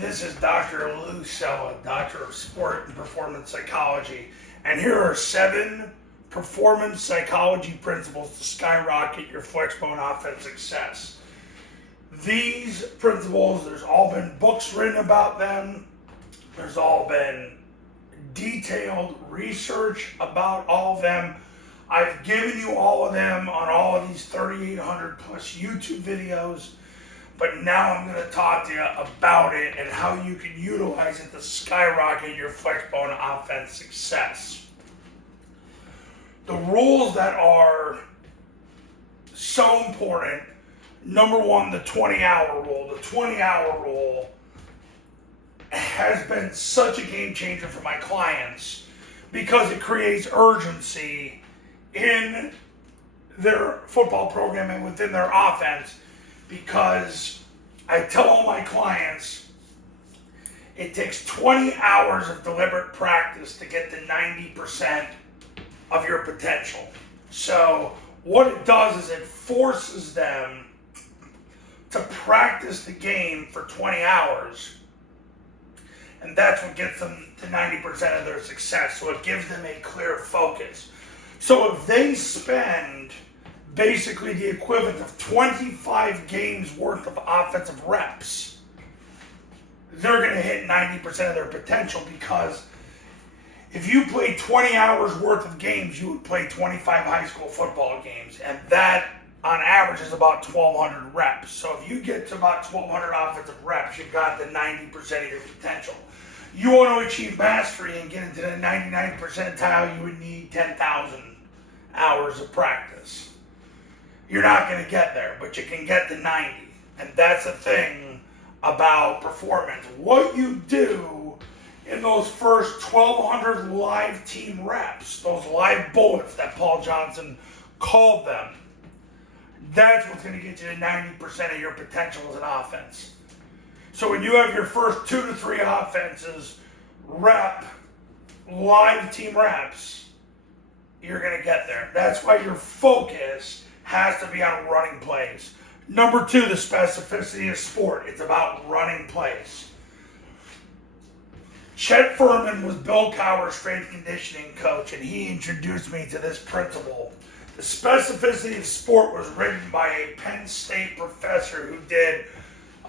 This is Dr. Lou Sella, Doctor of Sport and Performance Psychology, and here are 7 performance psychology principles to skyrocket your Flexbone offense success. These principles, there's all been books written about them, there's all been detailed research about all of them. I've given you all of them on all of these 3,800 plus YouTube videos. But now I'm going to talk to you about it and how you can utilize it to skyrocket your Flexbone offense success. The rules that are so important, number 1, the 20-hour rule. The 20-hour rule has been such a game changer for my clients because it creates urgency in their football program and within their offense. Because I tell all my clients, it takes 20 hours of deliberate practice to get to 90% of your potential. So what it does is it forces them to practice the game for 20 hours. And that's what gets them to 90% of their success. So it gives them a clear focus. So if they spend basically the equivalent of 25 games worth of offensive reps, they're going to hit 90% of their potential, because if you play 20 hours worth of games, you would play 25 high school football games, and that on average is about 1,200 reps. So if you get to about 1,200 offensive reps, you've got the 90% of your potential. You want to achieve mastery and get into the 99th percentile, you would need 10,000 hours of practice. You're not going to get there, but you can get to 90. And that's the thing about performance. What you do in those first 1,200 live team reps, those live bullets that Paul Johnson called them, that's what's going to get you to 90% of your potential as an offense. So when you have your first 2 to 3 offenses rep live team reps, you're going to get there. That's why your focus has to be on running plays. Number 2, the specificity of sport. It's about running plays. Chet Furman was Bill Cowher's strength conditioning coach, and he introduced me to this principle. The specificity of sport was written by a Penn State professor who did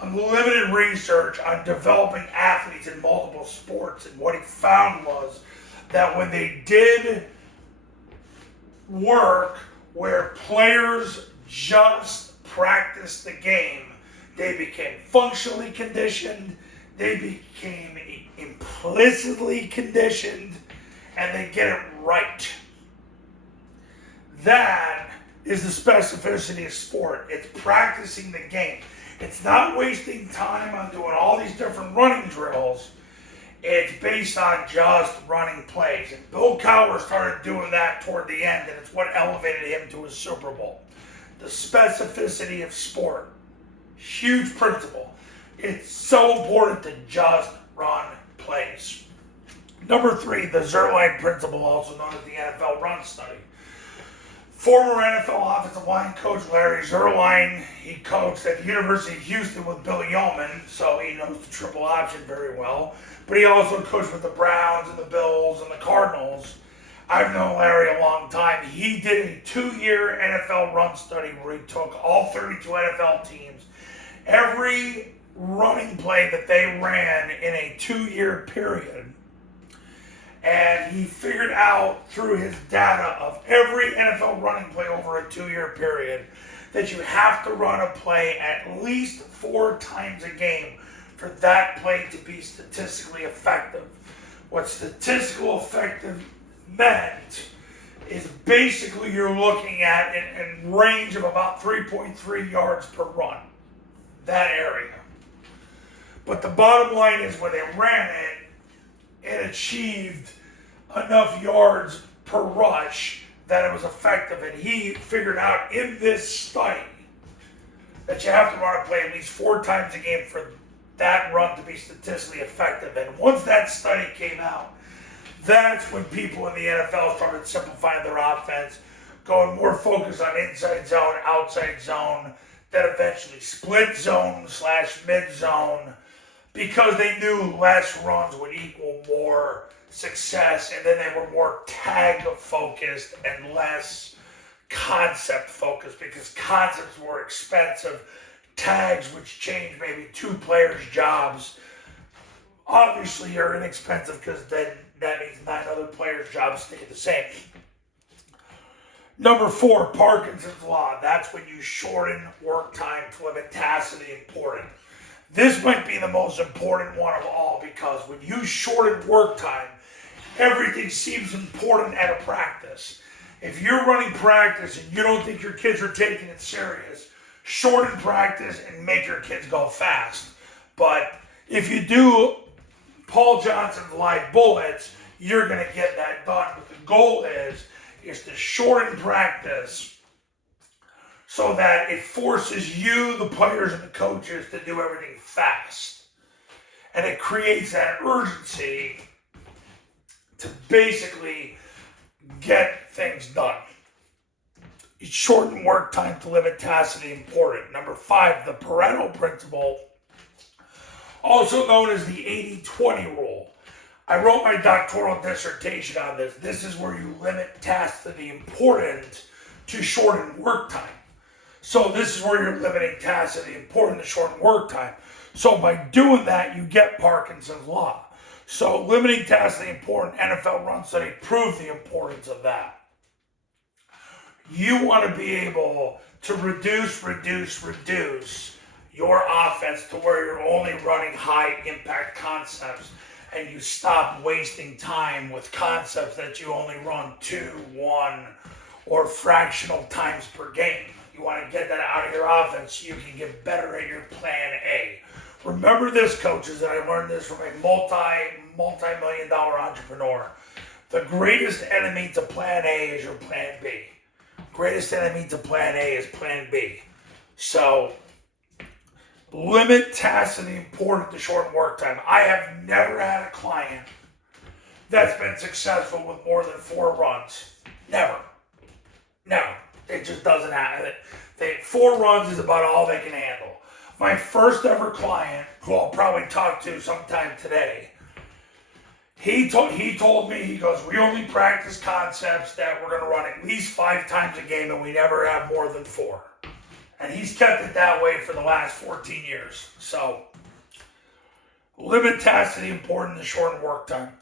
unlimited research on developing athletes in multiple sports. And what he found was that when they did work where players just practiced the game, they became functionally conditioned, they became implicitly conditioned, and they get it right. That is the specificity of sport. It's practicing the game. It's not wasting time on doing all these different running drills. It's based on just running plays. And Bill Cowher started doing that toward the end, and it's what elevated him to a Super Bowl. The specificity of sport. Huge principle. It's so important to just run plays. Number 3, the Zerline principle, also known as the NFL run study. Former NFL offensive line coach Larry Zerline, he coached at the University of Houston with Bill Yeoman, so he knows the triple option very well. But he also coached with the Browns and the Bills and the Cardinals. I've known Larry a long time. He did a 2-year NFL run study where he took all 32 NFL teams, every running play that they ran in a 2-year period, and he figured out through his data of every NFL running play over a 2-year period that you have to run a play at least 4 times a game for that play to be statistically effective. What statistical effective meant is basically you're looking at in range of about 3.3 yards per run, that area. But the bottom line is when they ran it, it achieved enough yards per rush that it was effective. And he figured out in this study that you have to run a play at least 4 times a game for that run to be statistically effective. And once that study came out, that's when people in the NFL started simplifying their offense, going more focused on inside zone, outside zone, then eventually split zone / mid zone. because they knew less runs would equal more success, and then they were more tag focused and less concept focused, because concepts were expensive. Tags, which change maybe 2 players' jobs, obviously are inexpensive, because then that means 9 other players' jobs stay the same. Number 4, Parkinson's Law. That's when you shorten work time to limit tasks to the important. This might be the most important one of all, because when you shorten work time, everything seems important at a practice. If you're running practice and you don't think your kids are taking it serious, shorten practice and make your kids go fast. But if you do Paul Johnson's live bullets, you're going to get that done. But the goal is to shorten practice so that it forces you, the players, and the coaches to do everything fast. And it creates that urgency to basically get things done. You shorten work time to limit tasks to the important. Number 5, the Pareto principle, also known as the 80-20 rule. I wrote my doctoral dissertation on this. This is where you limit tasks to the important to shorten work time. So this is where you're limiting tasks to the important to shorten work time. So by doing that, you get Parkinson's Law. So limiting tasks to the important, NFL run study proved the importance of that. You want to be able to reduce your offense to where you're only running high impact concepts, and you stop wasting time with concepts that you only run 2, 1, or fractional times per game. You want to get that out of your offense so you can get better at your plan A. Remember this, coaches, and I learned this from a multi-million-dollar entrepreneur. The greatest enemy to plan A is your plan B. Greatest enemy to plan A is plan B. So, limit tasks to the important to shorten work time. I have never had a client that's been successful with more than 4 runs. Never. It just doesn't happen. 4 runs is about all they can handle. My first ever client, who I'll probably talk to sometime today, he told me, he goes, we only practice concepts that we're going to run at least 5 times a game, and we never have more than 4. And he's kept it that way for the last 14 years. So, limit tasks to the important to shorten work time.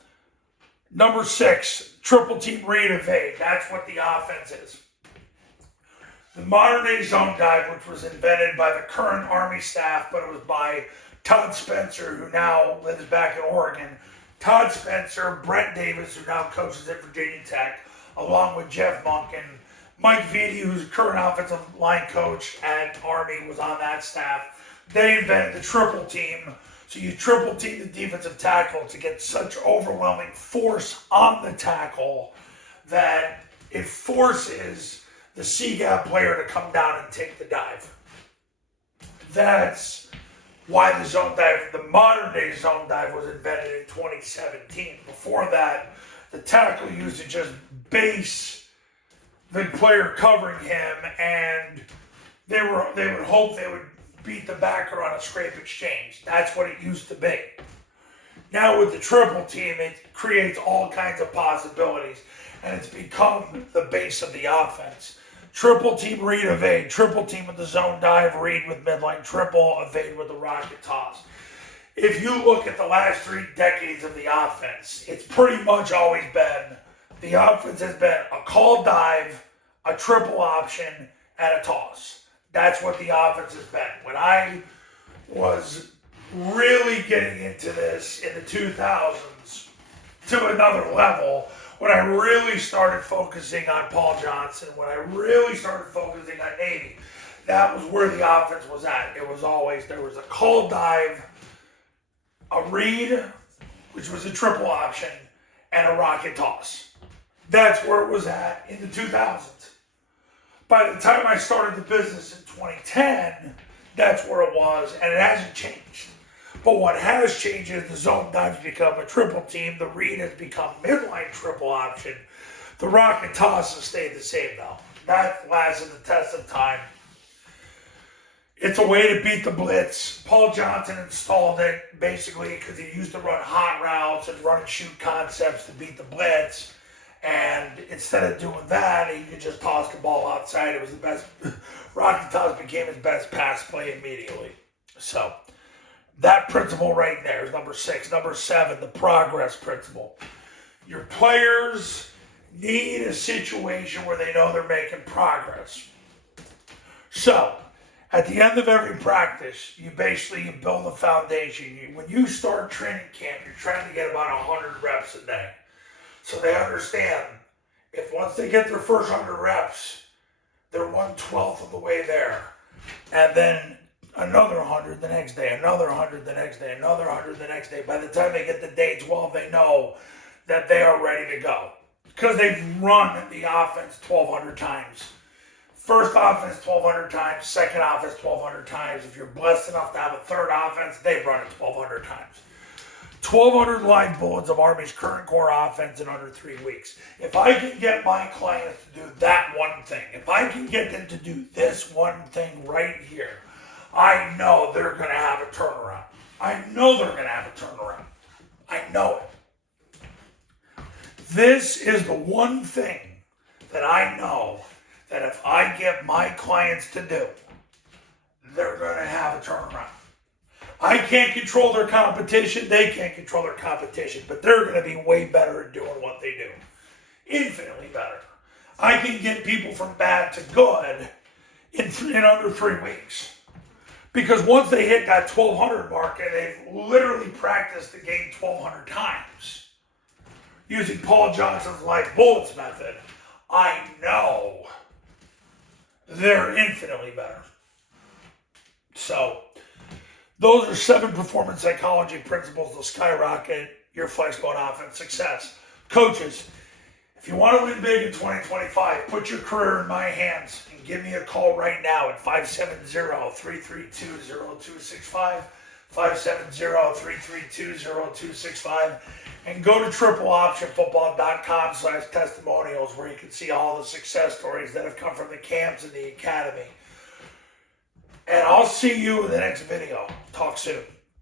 Number 6, triple team read evade. That's what the offense is. The modern day zone dive, which was invented by the current Army staff, but it was by Todd Spencer, who now lives back in Oregon. Todd Spencer, Brent Davis, who now coaches at Virginia Tech, along with Jeff Monk, and Mike Vitti, who's the current offensive line coach at Army, was on that staff. They invented the triple team. So you triple team the defensive tackle to get such overwhelming force on the tackle that it forces the C-gap player to come down and take the dive. That's why the zone dive, the modern day zone dive, was invented in 2017. Before that, the tackle used to just base the player covering him, and they would hope they would beat the backer on a scrape exchange. That's what it used to be. Now with the triple team, it creates all kinds of possibilities, and it's become the base of the offense. Triple team read evade, triple team with the zone dive, read with midline, triple evade with the rocket toss. If you look at the last 3 decades of the offense, it's pretty much always been, the offense has been a call dive, a triple option, and a toss. That's what the offense has been. When I was really getting into this in the 2000s to another level, when I really started focusing on Paul Johnson, when I really started focusing on Navy, that was where the offense was at. It was always, there was a call dive, a read, which was a triple option, and a rocket toss. That's where it was at in the 2000s. By the time I started the business in 2010, that's where it was, and it hasn't changed. But what has changed is the zone dive's become a triple team, the read has become midline triple option. The rocket toss has stayed the same though. That lasted the test of time. It's a way to beat the blitz. Paul Johnson installed it basically because he used to run hot routes and run and shoot concepts to beat the blitz. And instead of doing that, he could just toss the ball outside. It was the best. Rocky toss became his best pass play immediately. So that principle right there is number 6. Number 7, the progress principle. Your players need a situation where they know they're making progress. So at the end of every practice, you build a foundation. When you start training camp, you're trying to get about 100 reps a day. So they understand if once they get their first 100 reps, they're 1/12 of the way there. And then another 100 the next day, another 100 the next day, another 100 the next day. By the time they get to day 12, they know that they are ready to go. Because they've run the offense 1,200 times. First offense 1,200 times, second offense 1,200 times. If you're blessed enough to have a third offense, they've run it 1,200 times. 1,200 live bullets of Army's current core offense in under 3 weeks. If I can get my clients to do that one thing, if I can get them to do this one thing right here, I know they're going to have a turnaround. I know they're going to have a turnaround. I know it. This is the one thing that I know that if I get my clients to do, they're going to have a turnaround. I can't control their competition. They can't control their competition, but they're going to be way better at doing what they do. Infinitely better. I can get people from bad to good in under 3 weeks. Because once they hit that 1,200 mark, and they've literally practiced the game 1,200 times using Paul Johnson's live bullets method, I know they're infinitely better. So those are 7 performance psychology principles to skyrocket your Flexbone offense success. Coaches, if you want to win big in 2025, put your career in my hands and give me a call right now at 570-332-0265, 570-332-0265, and go to tripleoptionfootball.com/testimonials where you can see all the success stories that have come from the camps and the academy. And I'll see you in the next video. Talk soon.